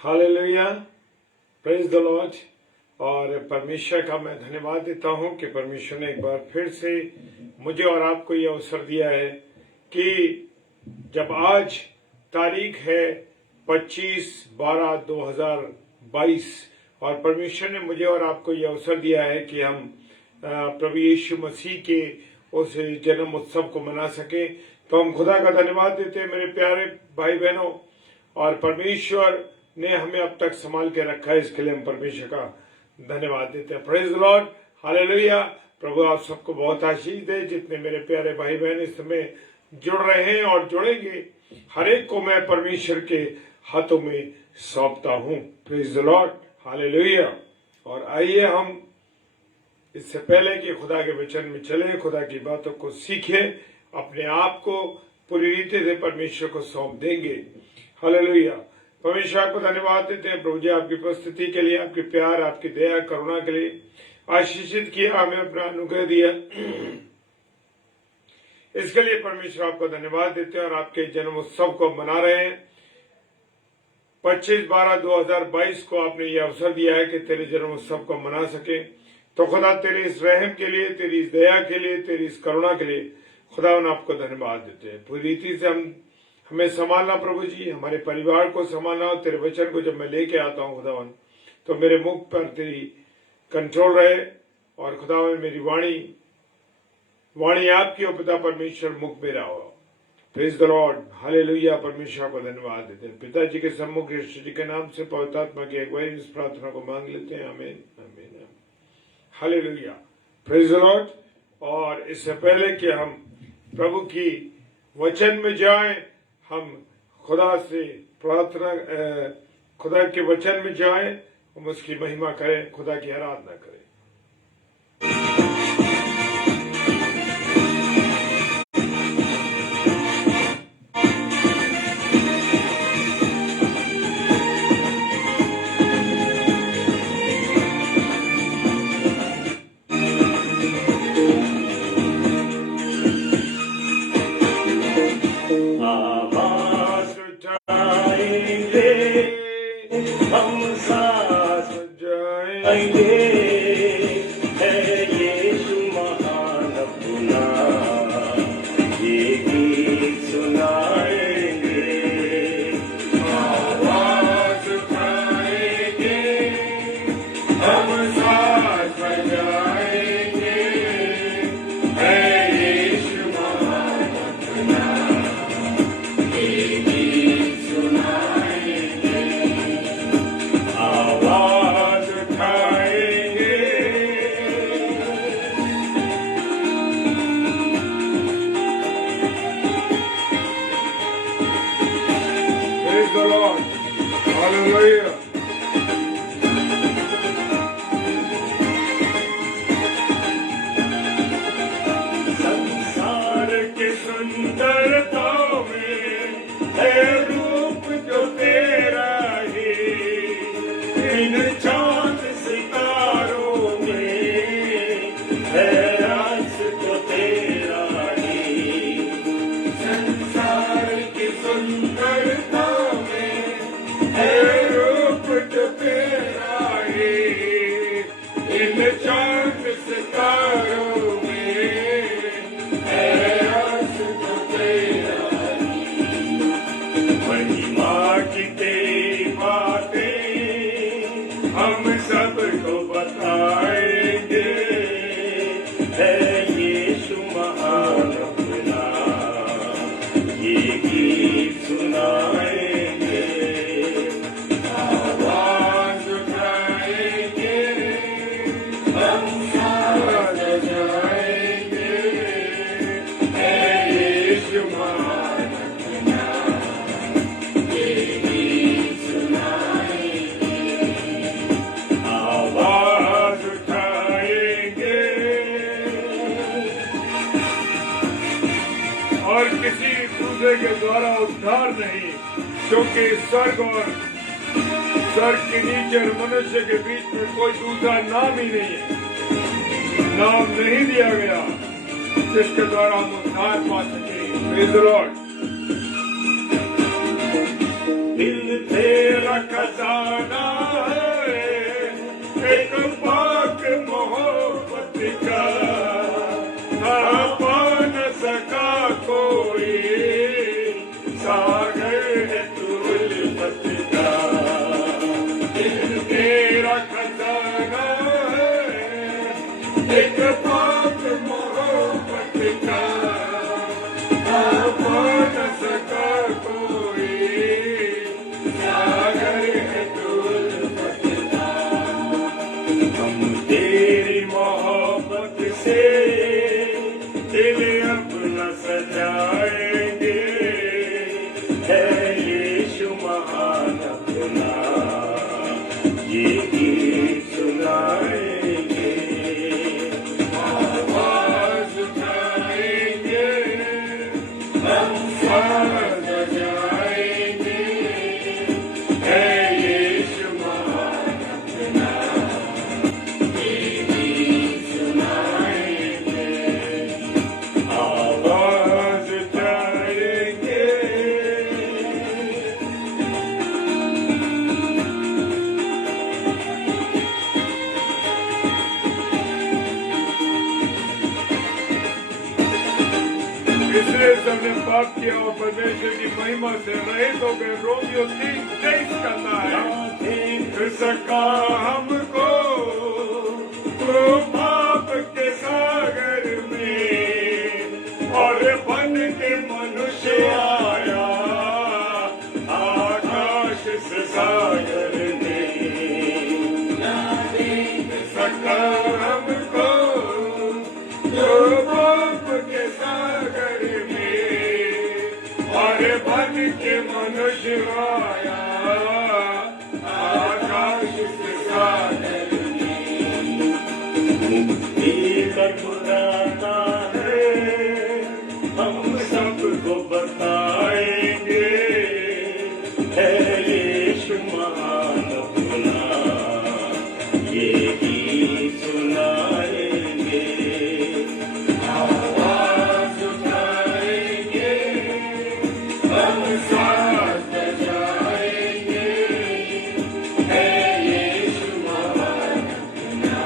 Hallelujah, praise the Lord. और परमेश्वर का मैं धन्यवाद देता हूं कि परमेश्वर ने एक बार फिर से मुझे और आपको ये अवसर दिया है कि जब आज तारीख है 25/12/2022 और परमेश्वर ने मुझे और आपको ये अवसर दिया है कि हम प्रभु यीशु मसीह के उस जन्म उत्सव को मना सके, तो हम खुदा का धन्यवाद देते हैं मेरे प्यारे भाई बहनों। और परमेश्वर ने हमें अब तक संभाल के रखा है, इसके लिए हम परमेश्वर का धन्यवाद देते हैं। Praise the lord, hallelujah. प्रभु आप सबको बहुत आशीष दे। जितने मेरे प्यारे भाई बहन इस समय जुड़ रहे हैं और जुड़ेंगे, हर एक को मैं परमेश्वर के हाथों में सौंपता हूं। Praise the lord, hallelujah. और आइए हम इससे पहले कि खुदा के वचन में चले, खुदा की बातों को सीखे, अपने आप को पूरी रीति से परमेश्वर को सौंप देंगे। हालेलुया। परमेश्वर आपको धन्यवाद देते हैं प्रभु जी, आपकी उपस्थिति के लिए, आपके प्यार, आपकी दया, करुणा के लिए। आशीषित किया, हमें अपना अनुग्रह दिया, इसके लिए परमेश्वर आपको धन्यवाद देते हैं। और आपके जन्म उत्सव को मना रहे हैं। 25/12/2022 को आपने ये अवसर दिया है कि तेरे जन्म उत्सव को मना सके। तो खुदा तेरे इस रहम के लिए, तेरी इस दया के लिए, तेरी इस करुणा के लिए खुदा ने आपको धन्यवाद देते हैं। पूरी रीति से हमें संभालना प्रभु जी, हमारे परिवार को संभालना। तेरे वचन को जब मैं लेके आता हूँ खुदावन, तो मेरे मुख पर तेरी कंट्रोल रहे। और खुदावन मेरी वाणी आपकी और पिता परमेश्वर मुख में रहो। Praise the lord, hallelujah. परमेश्वर को धन्यवाद देते हैं। पिताजी के सम्मुख यीशु जी के नाम से पवित्र आत्मा की अगुवाई इस प्रार्थना को मांग लेते हैं। आमीन, आमीन, हालेलुया। Praise the Lord. और इससे पहले कि हम प्रभु की वचन में जाएं, हम खुदा से प्रार्थना, खुदा के वचन में जाएं, हम उसकी महिमा करें, खुदा की आराधना करें। के द्वारा उद्धार नहीं, क्योंकि स्वर्ग और स्वर्ग के नीचे और मनुष्य के बीच में कोई दूसरा नाम ही नहीं है, नाम नहीं दिया गया जिसके द्वारा हम उद्धार पा सके। Praise the Lord. दिल तेरा कसा पाप किया और परमेश्वर की महिमा से रहित हो गए। रोमियो 3:23 कहता है सका हमको तो पाप के सागर में और बन के मनुष्य आया आकाश से सागर में सका हमको तो पाप के सागर में और बन के मनुष्य आया आकाश से सागर बताता है हम सबको बताएंगे है यीशु महान अपना ये ही सुनाएंगे आवाज उठाएंगे हम साथ बजाएंगे है यीशु महान अपना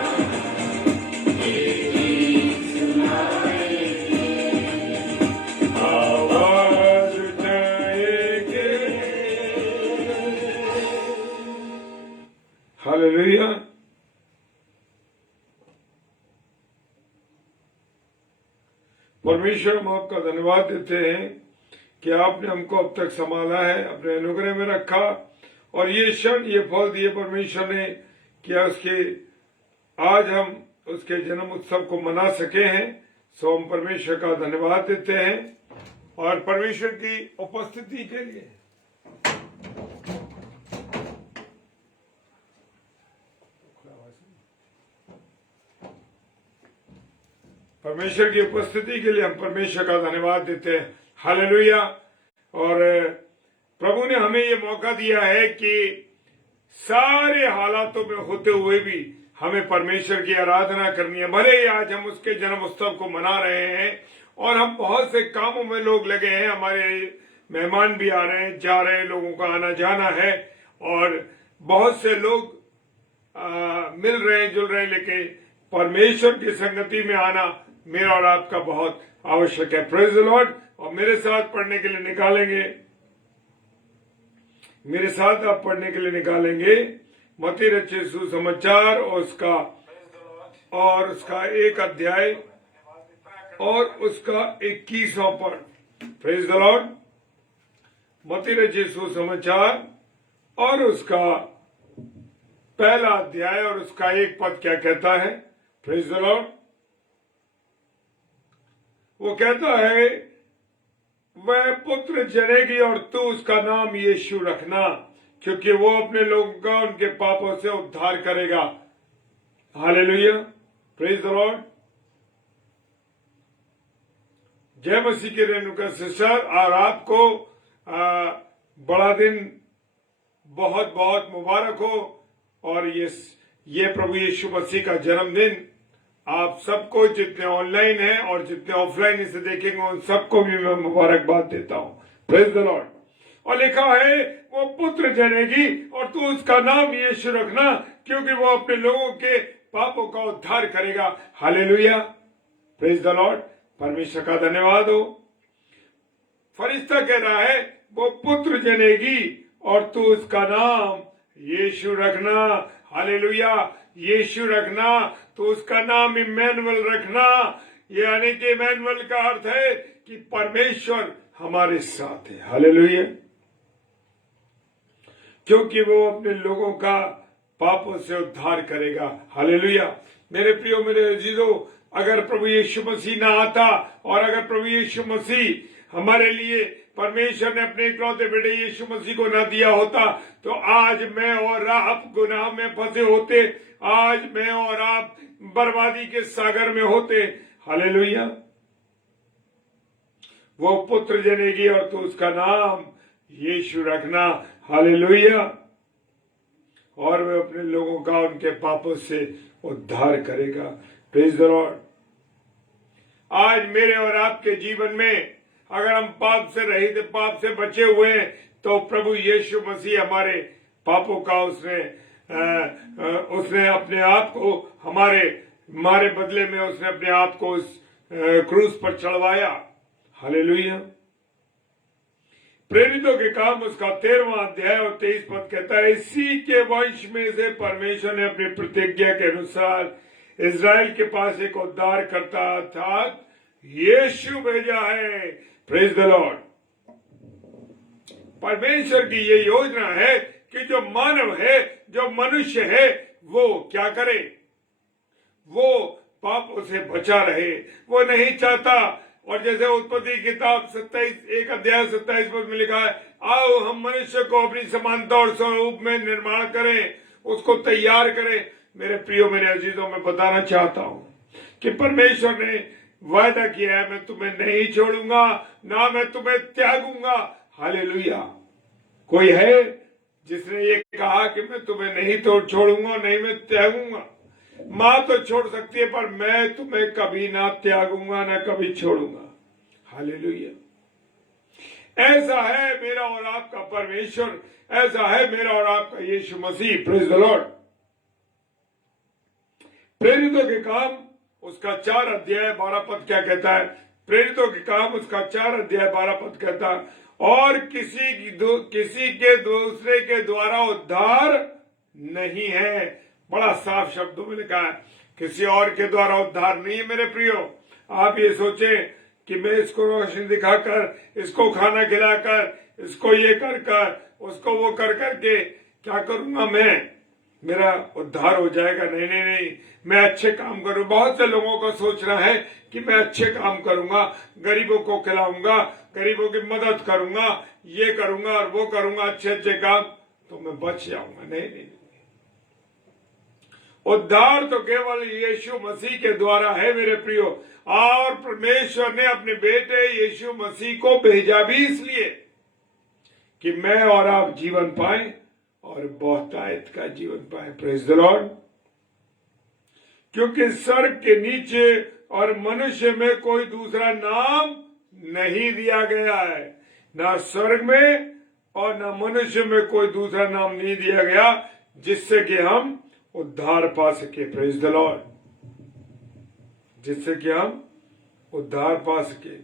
आवाज उठाएंगे। हालेलुया। परमेश्वर हम आपका धन्यवाद देते हैं कि आपने हमको अब तक संभाला है, अपने अनुग्रह में रखा और ये क्षण ये फल दिए परमेश्वर ने कि उसके आज हम उसके जन्म उत्सव को मना सके हैं। सो हम परमेश्वर का धन्यवाद देते हैं और परमेश्वर की उपस्थिति के लिए परमेश्वर की उपस्थिति के लिए हम परमेश्वर का धन्यवाद देते हैं। हालेलुया। और प्रभु ने हमें ये मौका दिया है कि सारे हालातों में होते हुए भी हमें परमेश्वर की आराधना करनी है। भले ही आज हम उसके जन्म उत्सव को मना रहे हैं और हम बहुत से कामों में लोग लगे हैं, हमारे मेहमान भी आ रहे हैं, जा रहे हैं, लोगों का आना जाना है और बहुत से लोग मिल रहे हैं, जुल रहे हैं, लेकिन परमेश्वर की संगति में आना मेरा और आपका बहुत आवश्यक है। Praise the Lord. और मेरे साथ पढ़ने के लिए निकालेंगे, मेरे साथ आप पढ़ने के लिए निकालेंगे मत्ती रचित सुसमाचार और उसका 1 अध्याय और उसका 21वां पद। Praise the Lord. मत्ती रचित सुसमाचार और उसका 1 अध्याय और उसका 1 पद क्या कहता है? Praise the Lord. वो कहता है वह पुत्र जनेगी और तू उसका नाम यीशु रखना, क्योंकि वो अपने लोगों का उनके पापों से उद्धार करेगा। हालेलुया। Praise the Lord. जय मसीह के रेणुका सिस्टर। और आपको बड़ा दिन बहुत बहुत मुबारक हो और ये प्रभु यीशु मसीह का जन्मदिन आप सबको, जितने ऑनलाइन हैं और जितने ऑफलाइन इसे देखेंगे, उन सबको भी मैं मुबारकबाद देता हूं। Praise the Lord. और लिखा है वो पुत्र जनेगी और तू उसका नाम यीशु रखना, क्योंकि वो अपने लोगों के पापों का उद्धार करेगा। हालेलुया। Praise the Lord. परमेश्वर का धन्यवाद हो। फरिश्ता कह रहा है वो पुत्र जनेगी और तू उसका नाम यीशु रखना। हालेलुया। यीशु रखना, तो उसका नाम इम्मानुएल रखना। यानी कि इम्मानुएल का अर्थ है कि परमेश्वर हमारे साथ है। हालेलुया। क्योंकि वो अपने लोगों का पापों से उद्धार करेगा। हालेलुया। मेरे प्रियो, मेरे अजीजों, अगर प्रभु यीशु मसीह ना आता और अगर प्रभु यीशु मसीह हमारे लिए, परमेश्वर ने अपने इकलौते बेटे यीशु मसीह को ना दिया होता, तो आज मैं और आप गुनाह में फंसे होते, आज मैं और आप बर्बादी के सागर में होते। हालेलुया। वो पुत्र जनेगी और तो उसका नाम यीशु रखना। हालेलुया। और वह अपने लोगों का उनके पापों से उद्धार करेगा। Praise the Lord. आज मेरे और आपके जीवन में अगर हम पाप से रहित, पाप से बचे हुए हैं, तो प्रभु यीशु मसीह हमारे पापों का उसने अपने आप को हमारे बदले में उसने अपने आप को उस क्रूस पर चढ़वाया। हालेलुया। प्रेरितों के काम उसका 13वां अध्याय और 23 पद कहता है, इसी के वंश में से परमेश्वर ने अपनी प्रतिज्ञा के अनुसार इज़राइल के पास एक उद्धार करता अर्थात यीशु भेजा है। Praise the Lord. परमेश्वर की ये योजना है कि जो मानव है, जो मनुष्य है, वो क्या करे, वो पापों से बचा रहे। वो नहीं चाहता, और जैसे उत्पत्ति किताब 1 अध्याय 27 पद में लिखा है, आओ हम मनुष्य को अपनी समानता और स्वरूप में निर्माण करें, उसको तैयार करें। मेरे प्रियो, मेरे अजीजों, मैं बताना चाहता हूं कि परमेश्वर ने वायदा किया है, मैं तुम्हें नहीं छोड़ूंगा, ना मैं तुम्हें त्यागूंगा। हालेलुया। कोई है जिसने ये कहा कि मैं तुम्हें नहीं तो छोड़ूंगा, नहीं मैं त्यागूंगा? माँ तो छोड़ सकती है, पर मैं तुम्हें कभी ना त्यागूंगा, ना कभी छोड़ूंगा। हालेलुया। ऐसा है मेरा और आपका परमेश्वर, ऐसा है मेरा और आपका Yeshu Masih. Praise the lord. प्रेरितों के काम उसका 4 अध्याय 12 पद क्या कहता है? प्रेरितों के काम उसका 4 अध्याय 12 पद कहता है, और किसी के दूसरे के द्वारा उद्धार नहीं है। बड़ा साफ शब्दों में लिखा है, किसी और के द्वारा उद्धार नहीं है। मेरे प्रियो, आप ये सोचें कि मैं इसको रोशनी दिखाकर, इसको खाना खिलाकर, इसको ये कर कर, उसको वो कर करके क्या करूंगा, मेरा उद्धार हो जाएगा। नहीं नहीं नहीं, मैं अच्छे काम करूं। बहुत से लोगों को सोचना है कि मैं अच्छे काम करूंगा, गरीबों को खिलाऊंगा, गरीबों की मदद करूंगा, ये करूंगा और वो करूंगा, अच्छे अच्छे काम, तो मैं बच जाऊंगा। नहीं नहीं, उद्धार तो केवल यीशु मसीह के द्वारा है मेरे प्रियो। और परमेश्वर ने अपने बेटे यीशु मसीह को भेजा भी इसलिए कि मैं और आप जीवन पाए और बहुतायत का जीवन पाए। Praise the Lord. क्योंकि स्वर्ग के नीचे और मनुष्य में कोई दूसरा नाम नहीं दिया गया है, ना स्वर्ग में और ना मनुष्य में कोई दूसरा नाम नहीं दिया गया जिससे कि हम उद्धार पा सके। Praise the Lord. जिससे कि हम उद्धार पा सके।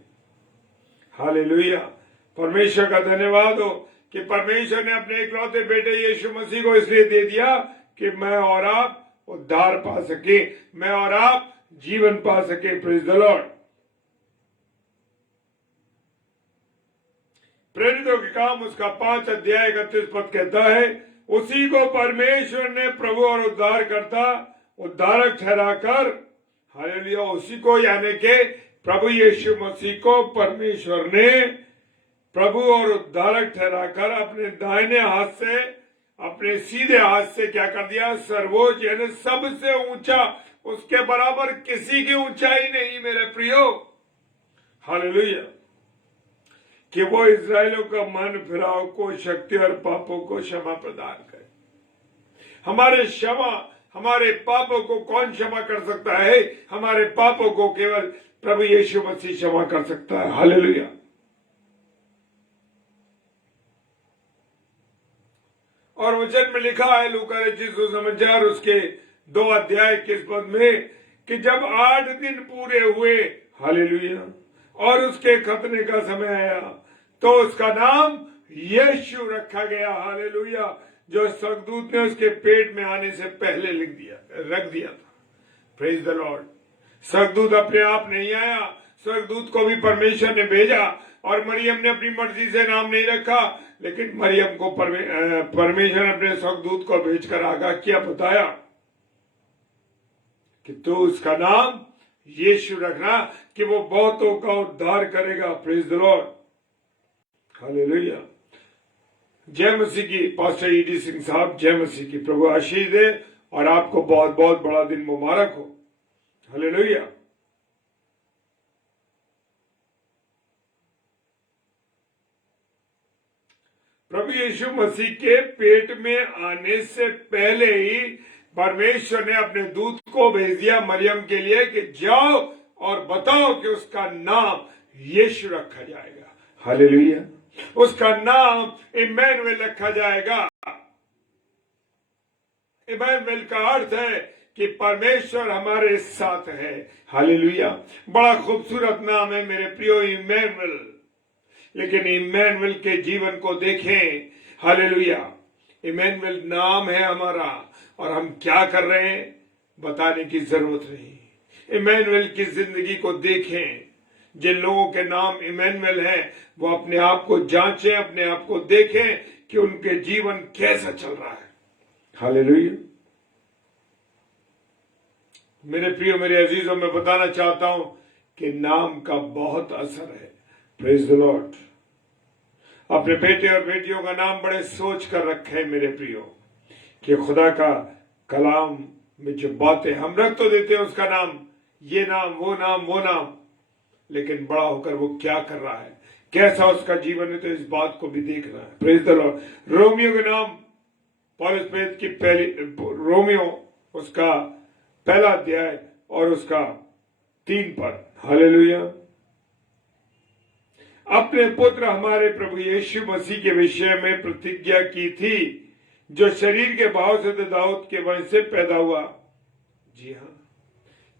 हालेलुया। परमेश्वर का धन्यवाद हो कि परमेश्वर ने अपने इकलौते बेटे यीशु मसीह को इसलिए दे दिया कि मैं और आप उद्धार पा सके, मैं और आप जीवन पा सके। Praise the lord. प्रेरितों के काम उसका 5 अध्याय 31 पद कहता है, उसी को परमेश्वर ने प्रभु और उद्धारक ठहराकर, हालेलुया, उसी को यानी के प्रभु यीशु मसीह को परमेश्वर ने प्रभु और उद्धारक ठहराकर अपने दाहिने हाथ से, अपने सीधे हाथ से क्या कर दिया? सर्वोच्च, यानी सबसे ऊंचा, उसके बराबर किसी की ऊंचाई नहीं मेरे प्रियो। हालेलुया। कि वो इस्राएलियों का मन फिराव को, शक्ति और पापों को क्षमा प्रदान करे। हमारे पापों को कौन क्षमा कर सकता है? हमारे पापों को केवल प्रभु यीशु मसीह क्षमा कर सकता है। हालेलुया। और वचन में लिखा है लूका रचित सुसमाचार उसके 2 अध्याय 21 पद में कि जब 8 दिन पूरे हुए, हालेलुया, और उसके खतने का समय आया तो उसका नाम यीशु रखा गया। हालेलुया। जो स्वर्गदूत ने उसके पेट में आने से पहले रख दिया था। Praise the Lord. स्वर्गदूत अपने आप नहीं आया, स्वर्गदूत को भी परमेश्वर ने भेजा, और मरियम ने अपनी मर्जी से नाम नहीं रखा, लेकिन मरियम को परमेश्वर ने अपने स्वर्गदूत को भेजकर आगाह किया, बताया कि तू उसका नाम यीशु रखना, कि वो बहुतों का उद्धार करेगा। Praise the lord. हालेलुया। जय मसीह की। पास्टर ईडी सिंह साहब, जय मसीह की। प्रभु आशीष दे और आपको बहुत बहुत बड़ा दिन मुबारक हो। हालेलुया। प्रभु यीशु मसीह के पेट में आने से पहले ही परमेश्वर ने अपने दूत को भेज दिया मरियम के लिए कि जाओ और बताओ कि उसका नाम यीशु रखा जाएगा। हालेलुया। उसका नाम इम्मानुएल रखा जाएगा। इम्मानुएल का अर्थ है कि परमेश्वर हमारे साथ है। हालेलुया। बड़ा खूबसूरत नाम है मेरे प्रियो, इम्मानुएल। लेकिन इमैनुएल के जीवन को देखें। हालेलुया। इमैनुएल नाम है हमारा, और हम क्या कर रहे हैं बताने की जरूरत नहीं। इमैनुएल की जिंदगी को देखें। जिन लोगों के नाम इमैनुएल है वो अपने आप को जांचें, अपने आप को देखें कि उनके जीवन कैसा चल रहा है। हालेलुया। मेरे प्रियो, मेरे अजीजों, मैं बताना चाहता हूं कि नाम का बहुत असर है। Praise the Lord. अपने बेटे और बेटियों का नाम बड़े सोच कर रखे मेरे प्रियो, कि खुदा का कलाम में जो बातें हम रख तो देते हैं उसका नाम, ये नाम, वो नाम, वो नाम, लेकिन बड़ा होकर वो क्या कर रहा है, कैसा उसका जीवन है, तो इस बात को भी देखना है। Praise the Lord. रोमियो के नाम, पौलुस प्रेरित की पहली रोमियो उसका पहला अध्याय और उसका 3 पद। हालेलुया। अपने पुत्र हमारे प्रभु यीशु मसीह के विषय में प्रतिज्ञा की थी, जो शरीर के भाव से दाऊद के वंश से पैदा हुआ। जी हाँ।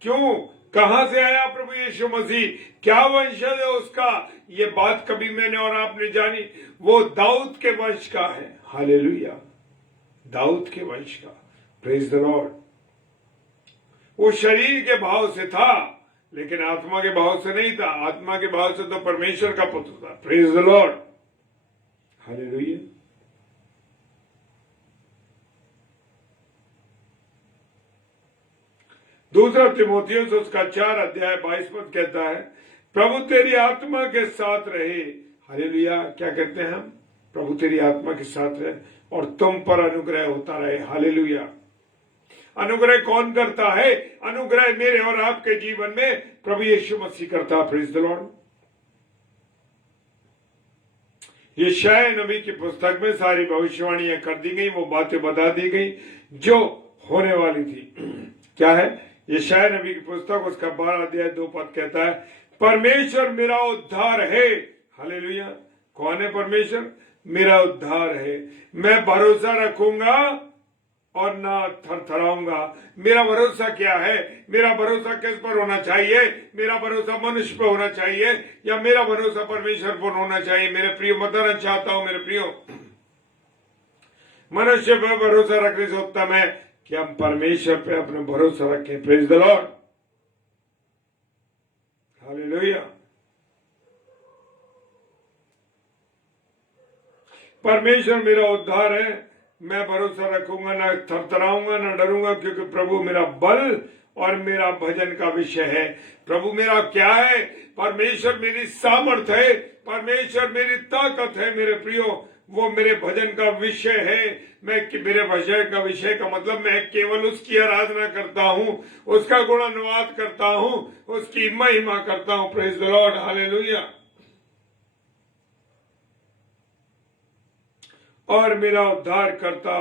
क्यों, कहां से आया प्रभु यीशु मसीह, क्या वंश है उसका, ये बात कभी मैंने और आपने जानी। वो दाऊद के वंश का है। हालेलुया। दाऊद के वंश का। Praise the Lord. वो शरीर के भाव से था, लेकिन आत्मा के भाव से नहीं था। आत्मा के भाव से तो परमेश्वर का पुत्र था। Praise the lord. हालेलुया। दूसरा तीमुथियुस उसका 4 अध्याय 22 पद कहता है, प्रभु तेरी आत्मा के साथ रहे। हालेलुया। क्या कहते हैं हम? प्रभु तेरी आत्मा के साथ रहे और तुम पर अनुग्रह होता रहे। हालेलुया। अनुग्रह कौन करता है? अनुग्रह मेरे और आपके जीवन में प्रभु यीशु मसीह करता। Praise the Lord. यशायाह नबी की पुस्तक में सारी भविष्यवाणियां कर दी गई, वो बातें बता दी गई जो होने वाली थी। क्या है? यशायाह नबी की पुस्तक उसका 12 अध्याय 2 पद कहता है, परमेश्वर मेरा उद्धार है। हालेलुया। कौन है परमेश्वर? मेरा उद्धार है। मैं भरोसा रखूंगा और ना थरथराऊंगा। मेरा भरोसा क्या है? मेरा भरोसा किस पर होना चाहिए? मेरा भरोसा मनुष्य पर होना चाहिए या मेरा भरोसा परमेश्वर पर होना चाहिए? मेरे प्रियो, बताना चाहता हूं मेरे प्रियो, मनुष्य पर भरोसा रखने से उत्तम है कि हम परमेश्वर पे अपना भरोसा रखें। Praise the lord. हालेलुया। परमेश्वर मेरा उद्धार है, मैं भरोसा रखूंगा, ना थरथराऊंगा, ना डरूंगा, क्योंकि प्रभु मेरा बल और मेरा भजन का विषय है। प्रभु मेरा क्या है? परमेश्वर मेरी सामर्थ है, परमेश्वर मेरी ताकत है। मेरे प्रियो, वो मेरे भजन का विषय है। मेरे भजन का विषय का मतलब मैं केवल उसकी आराधना करता हूं, उसका गुणानुवाद करता हूं, उसकी महिमा करता हूं। Praise the lord. हालेलुया। और मेरा उद्धार करता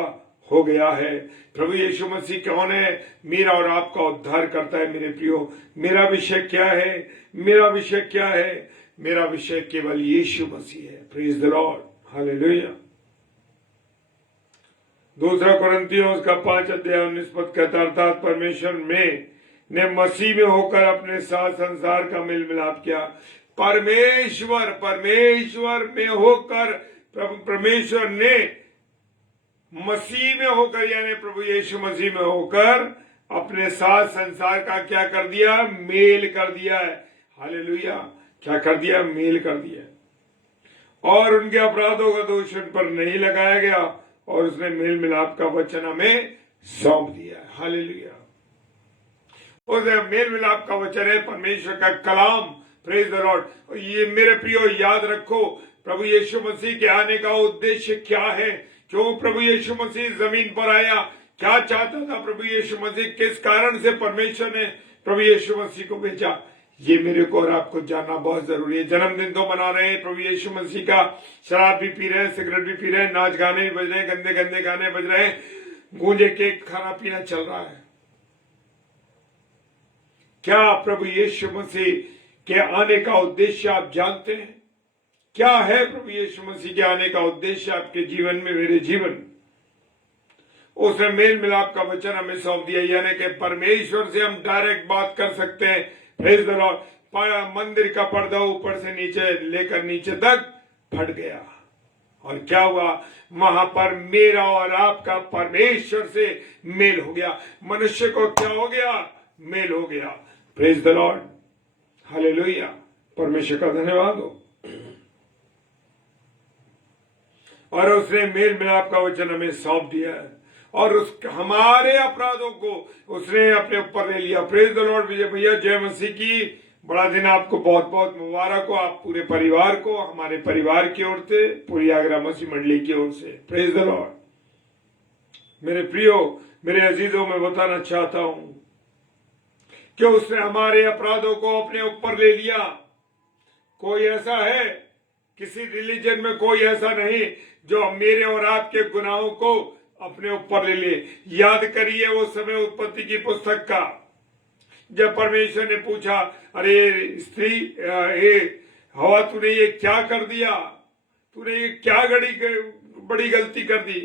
हो गया है। प्रभु यीशु मसीह कौन है? मेरा और आपका उद्धार करता है। मेरे प्रियो, मेरा विषय क्या है? मेरा विषय क्या है? मेरा विषय केवल यीशु मसीह है। Praise the lord. हालेलुया। दूसरा कुरिन्थियों उसका 5 अध्याय 19 पद कहता, अर्थात परमेश्वर ने मसीह में होकर अपने साथ संसार का मेल मिलाप किया। परमेश्वर में होकर, परमेश्वर ने मसीह में होकर, यानी प्रभु यीशु मसीह में होकर अपने साथ संसार का क्या कर दिया? मेल कर दिया है। हालेलुया। क्या कर दिया? मेल कर दिया। और उनके अपराधों का दोष उन पर नहीं लगाया गया और उसने मेल मिलाप का वचन हमें सौंप दिया। हालेलुया। उस मेल मिलाप का वचन है परमेश्वर का कलाम। Praise the Lord. ये मेरे प्रियो याद रखो, प्रभु यीशु मसीह के आने का उद्देश्य क्या है? क्यों प्रभु यीशु मसीह जमीन पर आया? क्या चाहता था प्रभु यीशु मसीह? किस कारण से परमेश्वर ने प्रभु यीशु मसीह को भेजा? ये मेरे को और आपको जानना बहुत जरूरी है। जन्मदिन तो मना रहे हैं प्रभु यीशु मसीह का, शराब भी पी रहे हैं, सिगरेट भी पी रहे हैं, नाच गाने भी बज रहे हैं, गंदे गंदे गाने बज रहे हैं, गूंजे केक खाना पीना चल रहा है। क्या प्रभु यीशु मसीह के आने का उद्देश्य आप जानते हैं? क्या है प्रभु यीशु मसीह के आने का उद्देश्य आपके जीवन में, मेरे जीवन? उसने मेल मिलाप का वचन हमें सौंप दिया, यानी कि परमेश्वर से हम डायरेक्ट बात कर सकते हैं। Praise the Lord. मंदिर का पर्दा ऊपर से नीचे लेकर नीचे तक फट गया। और क्या हुआ? वहां पर मेरा और आपका परमेश्वर से मेल हो गया। मनुष्य को क्या हो गया? मेल हो गया। Praise the lord, hallelujah. परमेश्वर का धन्यवाद हो। और उसने मेल मिलाप का वचन हमें सौंप दिया है और उस हमारे अपराधों को उसने अपने ऊपर ले लिया। Praise the Lord. विजय भैया, जय मसीह की। बड़ा दिन आपको बहुत बहुत मुबारक हो, आप पूरे परिवार को, हमारे परिवार की ओर से, पूरी आगरा मसीह मंडली की ओर से। Praise the Lord. मेरे प्रियो, मेरे अजीजों, मैं बताना चाहता हूं कि उसने हमारे अपराधों को अपने ऊपर ले लिया। कोई ऐसा है, किसी रिलीजन में कोई ऐसा नहीं जो मेरे और आपके गुनाहों को अपने ऊपर ले ले। याद करिए वो समय उत्पत्ति की पुस्तक का, जब परमेश्वर ने पूछा, अरे स्त्री, हवा, तूने ये क्या कर दिया? तूने ये क्या बड़ी गलती कर दी?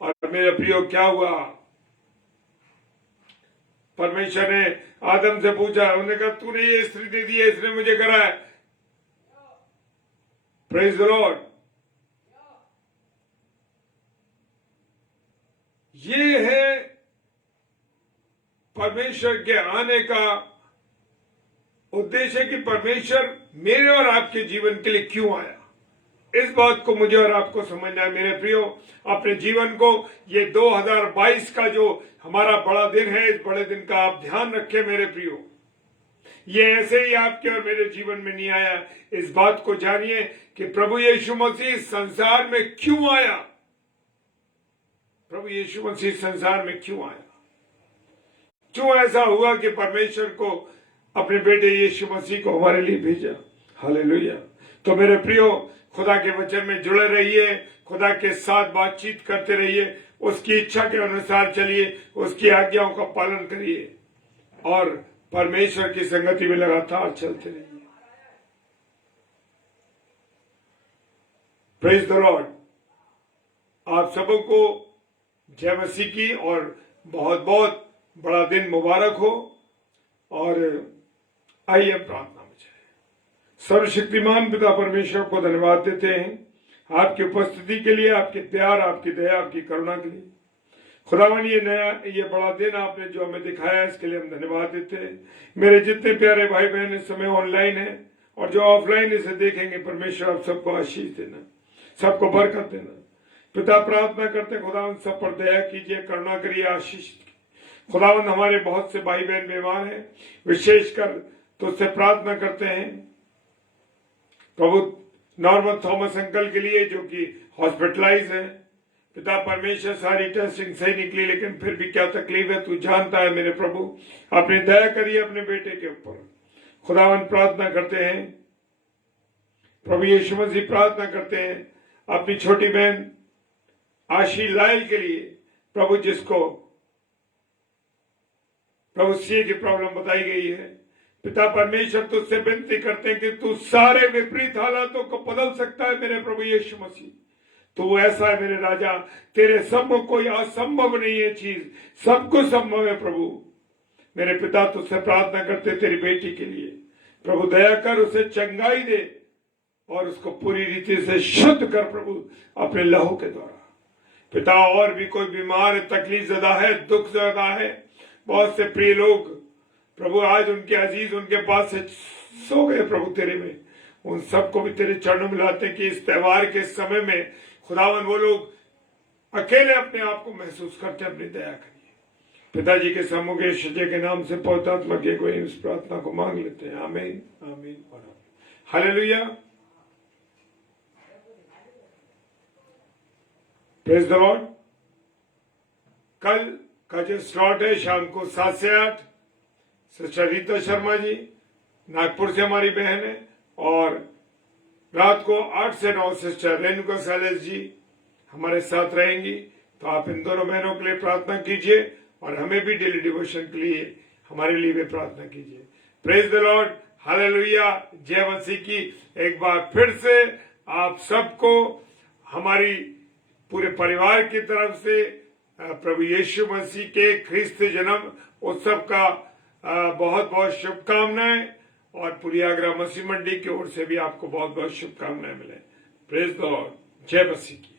और मेरे प्रियो, क्या हुआ? परमेश्वर ने आदम से पूछा, उन्होंने कहा, तूने ये स्त्री दे दी है, इसने मुझे करा है। Praise the Lord. ये है परमेश्वर के आने का उद्देश्य कि परमेश्वर मेरे और आपके जीवन के लिए क्यों आया। इस बात को मुझे और आपको समझना है मेरे प्रियो। अपने जीवन को, ये 2022 का जो हमारा बड़ा दिन है, इस बड़े दिन का आप ध्यान रखें मेरे प्रियो। ये ऐसे ही आपके और मेरे जीवन में नहीं आया। इस बात को जानिए कि प्रभु यीशु मसीह संसार में क्यों आया। प्रभु यीशु मसीह संसार में क्यों आया? क्यों ऐसा हुआ कि परमेश्वर को अपने बेटे यीशु मसीह को हमारे लिए भेजा? हालेलुया। तो मेरे प्रियो, खुदा के वचन में जुड़े रहिए, खुदा के साथ बातचीत करते रहिए, उसकी इच्छा के अनुसार चलिए, उसकी आज्ञाओं का पालन करिए और परमेश्वर की संगति में लगातार चलते रहिए। Praise the Lord. आप सबको जय मसीह की और बहुत बहुत बड़ा दिन मुबारक हो। और आइए प्रार्थना में जाए। सर्वशक्तिमान पिता परमेश्वर को धन्यवाद देते हैं आपकी उपस्थिति के लिए, आपके प्यार, आपकी दया, आपकी करुणा के लिए। खुदावन, ये बड़ा दिन आपने जो हमें दिखाया, इसके लिए हम धन्यवाद देते हैं। मेरे जितने प्यारे भाई बहन इस समय ऑनलाइन है और जो ऑफलाइन इसे देखेंगे, परमेश्वर आप सबको आशीष देना, सबको बरकत देना। पिता, प्रार्थना करते खुदावन सब पर दया कीजिए, करुणा करिए, आशीष। खुदावंद, हमारे बहुत से भाई बहन बीमार हैं, विशेषकर तो उससे प्रार्थना करते हैं प्रभु नॉर्मल थॉमस अंकल के लिए, जो कि हॉस्पिटलाइज है। पिता परमेश्वर, सारी टेस्टिंग सही निकली, लेकिन फिर भी क्या तकलीफ है तू जानता है मेरे प्रभु। अपनी दया करिए अपने बेटे के ऊपर। खुदावंद, प्रार्थना करते हैं प्रभु यीशु मसीह, प्रार्थना करते हैं अपनी छोटी बहन आशी लाइल के लिए प्रभु, जिसको प्रभु सी की प्रॉब्लम बताई गई है। पिता परमेश्वर, तुझसे विनती करते हैं कि तू सारे विपरीत हालातों को बदल सकता है मेरे प्रभु यीशु मसीह। तू ऐसा है मेरे राजा, तेरे सम्मुख कोई असंभव नहीं है चीज, सब कुछ संभव है प्रभु। मेरे पिता, तुझसे प्रार्थना करते तेरी बेटी के लिए प्रभु, दया कर, उसे चंगाई दे और उसको पूरी रीति से शुद्ध कर प्रभु अपने लहू के द्वारा। पिता, और भी कोई बीमार है, तकलीफ ज्यादा है, दुख ज्यादा है, बहुत से प्रिय लोग प्रभु आज उनके अजीज उनके पास से सो गए प्रभु तेरे में, उन सबको भी तेरे चरणों में लाते कि इस त्योहार के समय में खुदावन वो लोग अकेले अपने आप को महसूस करते, अपनी दया करिए। पिताजी के सम्मुख यीशु के नाम से पवित्रात्मा के कोई इस प्रार्थना को मांग लेते हैं। आमीन, आमीन और आमीन। हालेलुया। Praise the Lord. कल का जो स्लॉट है शाम को 7 से 8, सिस्टर रीता शर्मा जी नागपुर से हमारी बहन है, और रात को 8 से 9 सिस्टर रेणुका सैलेस जी हमारे साथ रहेंगी। तो आप इन दोनों बहनों के लिए प्रार्थना कीजिए और हमें भी डेली डिवोशन के लिए, हमारे लिए भी प्रार्थना कीजिए। प्रेज द लॉर्ड, हालेलुया, जय मसीह की। एक बार फिर से आप सबको हमारी पूरे परिवार की तरफ से प्रभु यीशु मसीह के ख्रिस्त जन्म उत्सव का बहुत बहुत शुभकामनाएं, और पूरी आगरा मसीह मंडी की ओर से भी आपको बहुत बहुत शुभकामनाएं मिले। Praise the Lord. जय मसीह की।